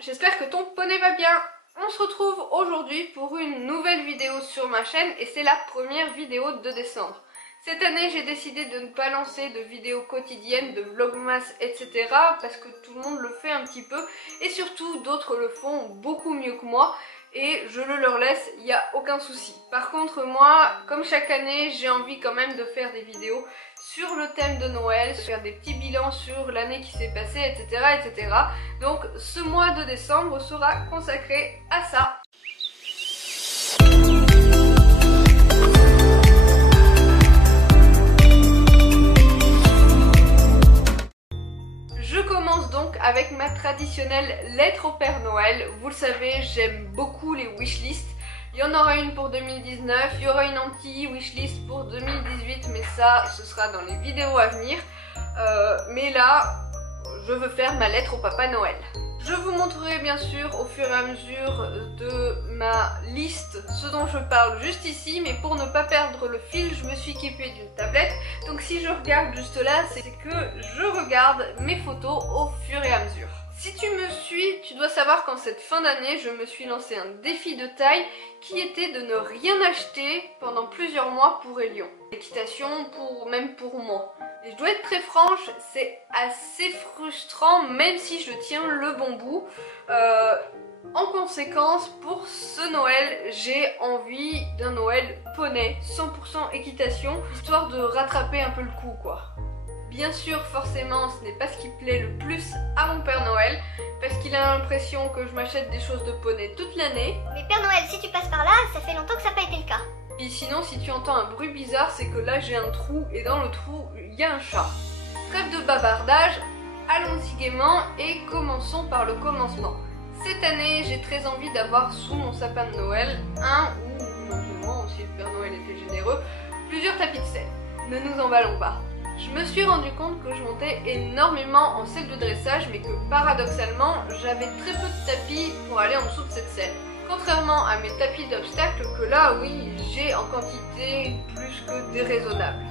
j'espère que ton poney va bien. On se retrouve aujourd'hui pour une nouvelle vidéo sur ma chaîne et c'est la première vidéo de décembre. Cette année j'ai décidé de ne pas lancer de vidéos quotidiennes, de vlogmas, etc. parce que tout le monde le fait un petit peu et surtout d'autres le font beaucoup mieux que moi. Et je le leur laisse, il n'y a aucun souci. Par contre moi, comme chaque année, j'ai envie quand même de faire des vidéos sur le thème de Noël, faire des petits bilans sur l'année qui s'est passée, etc., etc. Donc ce mois de décembre sera consacré à ça. Je commence donc avec ma traditionnelle lettre au Père Noël. Vous le savez, j'aime beaucoup les wishlists. Il y en aura une pour 2019, il y aura une anti-wishlist pour 2018, mais ça, ce sera dans les vidéos à venir. Mais là, je veux faire ma lettre au Papa Noël. Je vous montrerai bien sûr au fur et à mesure de ma liste ce dont je parle juste ici, mais pour ne pas perdre le fil, je me suis équipée d'une tablette. Donc si je regarde juste là, c'est que je regarde mes photos au fur et à mesure. Si tu me suis, tu dois savoir qu'en cette fin d'année, je me suis lancé un défi de taille qui était de ne rien acheter pendant plusieurs mois pour Elion. L'équitation, même pour moi. Et je dois être très franche, c'est assez frustrant même si je tiens le bon bout. En conséquence, pour ce Noël, j'ai envie d'un Noël poney, 100% équitation, histoire de rattraper un peu le coup quoi. Bien sûr, forcément, ce n'est pas ce qui plaît le plus à mon Père Noël, parce qu'il a l'impression que je m'achète des choses de poney toute l'année. Mais Père Noël, si tu passes par là, ça fait longtemps que ça n'a pas été le cas. Et sinon, si tu entends un bruit bizarre, c'est que là j'ai un trou, et dans le trou, il y a un chat. Trêve de bavardage, allons-y gaiement, et commençons par le commencement. Cette année, j'ai très envie d'avoir sous mon sapin de Noël un, ou éventuellement, si le Père Noël était généreux, plusieurs tapis de selle. Ne nous emballons pas. Je me suis rendu compte que je montais énormément en selle de dressage, mais que paradoxalement, j'avais très peu de tapis pour aller en dessous de cette selle. Contrairement à mes tapis d'obstacles, que là, oui, j'ai en quantité plus que déraisonnable.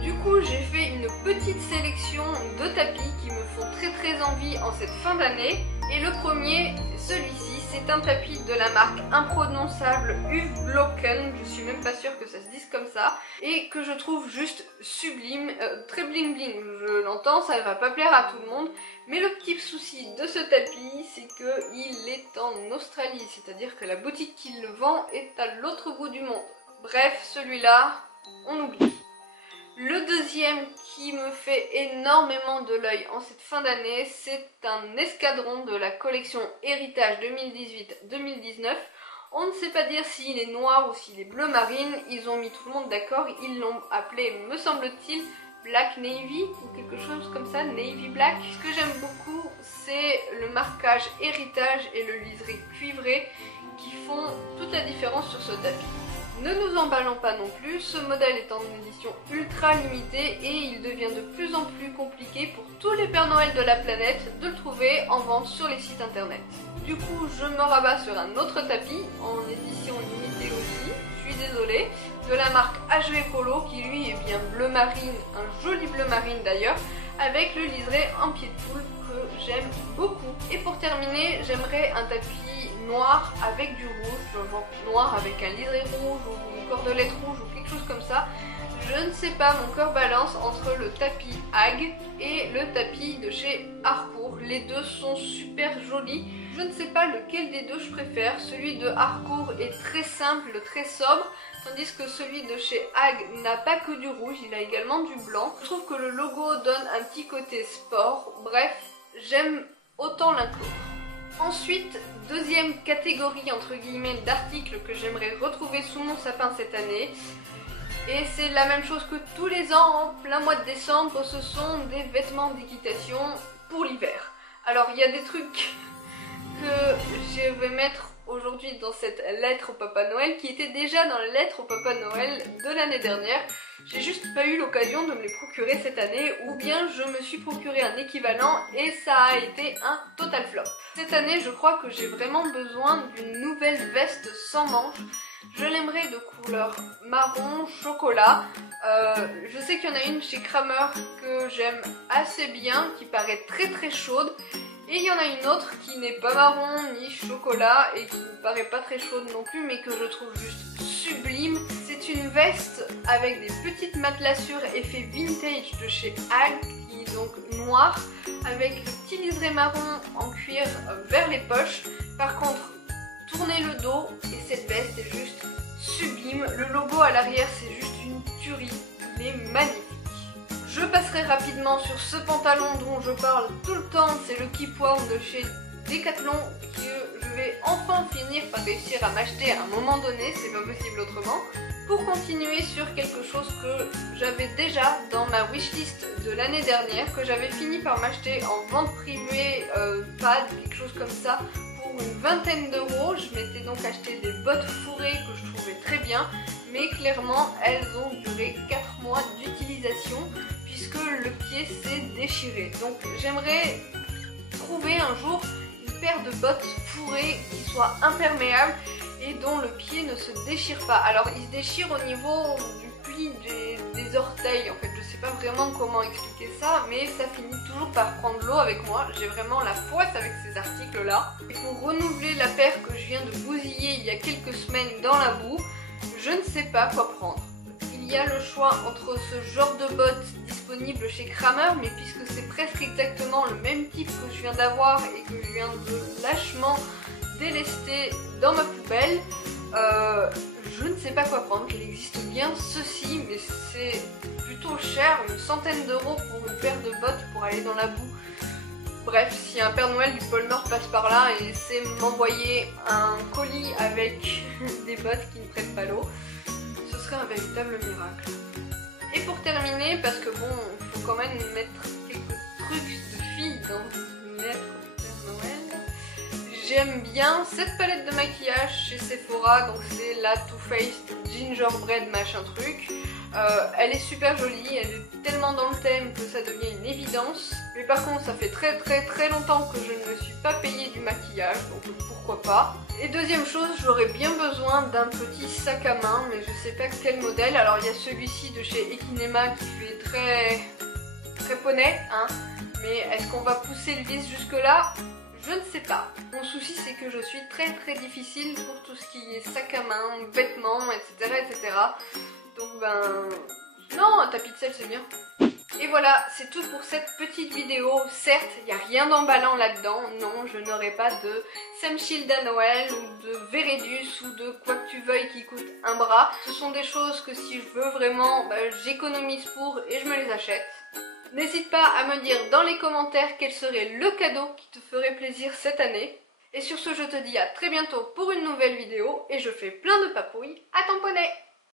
Du coup, j'ai fait une petite sélection de tapis qui me font très envie en cette fin d'année. Et le premier, celui-ci, c'est un tapis de la marque imprononçable Uvblocken, je suis même pas sûre que ça se dise comme ça, et que je trouve juste sublime, très bling bling, je l'entends, ça ne va pas plaire à tout le monde, mais le petit souci de ce tapis, c'est qu'il est en Australie, c'est-à-dire que la boutique qui le vend est à l'autre bout du monde. Bref, celui-là, on oublie. Le deuxième qui me fait énormément de l'œil en cette fin d'année, c'est un escadron de la collection Héritage 2018-2019. On ne sait pas dire s'il est noir ou s'il est bleu marine, ils ont mis tout le monde d'accord, ils l'ont appelé, me semble-t-il, Black Navy ou quelque chose comme ça, Navy Black. Ce que j'aime beaucoup, c'est le marquage Héritage et le liseré cuivré qui font toute la différence sur ce tapis. Ne nous emballons pas non plus, ce modèle est en édition ultra limitée et il devient de plus en plus compliqué pour tous les Pères Noël de la planète de le trouver en vente sur les sites internet. Du coup, je me rabats sur un autre tapis, en édition limitée aussi, je suis désolée, de la marque HV Polo qui lui est bien bleu marine, un joli bleu marine d'ailleurs, avec le liseré en pied de poule que j'aime beaucoup. Et pour terminer, j'aimerais un tapis noir avec du rouge, genre noir avec un liseré rouge ou une cordelette rouge ou quelque chose comme ça. Je ne sais pas, mon cœur balance entre le tapis Hag et le tapis de chez Harcourt. Les deux sont super jolis. Je ne sais pas lequel des deux je préfère. Celui de Harcourt est très simple, très sobre, tandis que celui de chez Hag n'a pas que du rouge, il a également du blanc. Je trouve que le logo donne un petit côté sport. Bref, j'aime autant l'un que l'autre. Ensuite, deuxième catégorie entre guillemets d'articles que j'aimerais retrouver sous mon sapin cette année. Et c'est la même chose que tous les ans en plein mois de décembre, ce sont des vêtements d'équitation pour l'hiver. Alors il y a des trucs que je vais mettre aujourd'hui dans cette lettre au Papa Noël qui était déjà dans la lettre au Papa Noël de l'année dernière. J'ai juste pas eu l'occasion de me les procurer cette année ou bien je me suis procuré un équivalent et ça a été un total flop. Cette année je crois que j'ai vraiment besoin d'une nouvelle veste sans manches. Je l'aimerais de couleur marron chocolat. Je sais qu'il y en a une chez Kramer que j'aime assez bien, qui paraît très chaude. Et il y en a une autre qui n'est pas marron ni chocolat et qui me paraît pas très chaude non plus, mais que je trouve juste sublime. C'est une veste avec des petites matelassures effet vintage de chez Hag, qui est donc noire, avec le petit liseré marron en cuir vers les poches. Par contre, tournez le dos et cette veste est juste sublime. Le logo à l'arrière, c'est juste une tuerie, il est magnifique. Je passerai rapidement sur ce pantalon dont je parle tout le temps, c'est le Keep Warm de chez Decathlon que je vais enfin finir par réussir à m'acheter à un moment donné, c'est pas possible autrement. Pour continuer sur quelque chose que j'avais déjà dans ma wishlist de l'année dernière, que j'avais fini par m'acheter en vente privée, pad, quelque chose comme ça, pour une vingtaine d'euros. Je m'étais donc acheté des bottes fourrées que je trouvais très bien, mais clairement elles ont duré 4 mois d'utilisation puisque le pied s'est déchiré. Donc j'aimerais trouver un jour une paire de bottes fourrées qui soient imperméables et dont le pied ne se déchire pas. Alors il se déchire au niveau du pli des orteils, en fait je sais pas vraiment comment expliquer ça, mais ça finit toujours par prendre l'eau avec moi. J'ai vraiment la poisse avec ces articles là. Et pour renouveler la paire que je viens de bousiller il y a quelques semaines dans la boue, je ne sais pas quoi prendre. Il y a le choix entre ce genre de bottes disponible chez Kramer, mais puisque c'est presque exactement le même type que je viens d'avoir et que je viens de lâchement délester dans ma poubelle, je ne sais pas quoi prendre. Il existe bien ceci, mais c'est plutôt cher, une centaine d'euros pour une paire de bottes pour aller dans la boue. Bref, si un Père Noël du pôle Nord passe par là et sait m'envoyer un colis avec des bottes qui ne prennent pas l'eau, ce serait un véritable miracle. Et pour terminer, parce que bon, il faut quand même mettre quelques trucs de filles dans une lettre de Père Noël, j'aime bien cette palette de maquillage chez Sephora, donc c'est la Too Faced Gingerbread machin truc. Elle est super jolie, elle est tellement dans le thème que ça devient une évidence. Mais par contre ça fait très longtemps que je ne me suis pas payée du maquillage, donc pourquoi pas. Et deuxième chose, j'aurais bien besoin d'un petit sac à main, mais je sais pas quel modèle. Alors il y a celui-ci de chez Ekinema qui fait très poney, hein. Mais est-ce qu'on va pousser le vis jusque là? Je ne sais pas. Mon souci c'est que je suis très difficile pour tout ce qui est sac à main, vêtements, etc. Donc ben... non, un tapis de sel c'est bien. Et voilà, c'est tout pour cette petite vidéo. Certes, il n'y a rien d'emballant là-dedans. Non, je n'aurai pas de Sam Shield à Noël ou de Veredus ou de quoi que tu veuilles qui coûte un bras. Ce sont des choses que si je veux vraiment, j'économise pour et je me les achète. N'hésite pas à me dire dans les commentaires quel serait le cadeau qui te ferait plaisir cette année. Et sur ce, je te dis à très bientôt pour une nouvelle vidéo et je fais plein de papouilles à ton poney.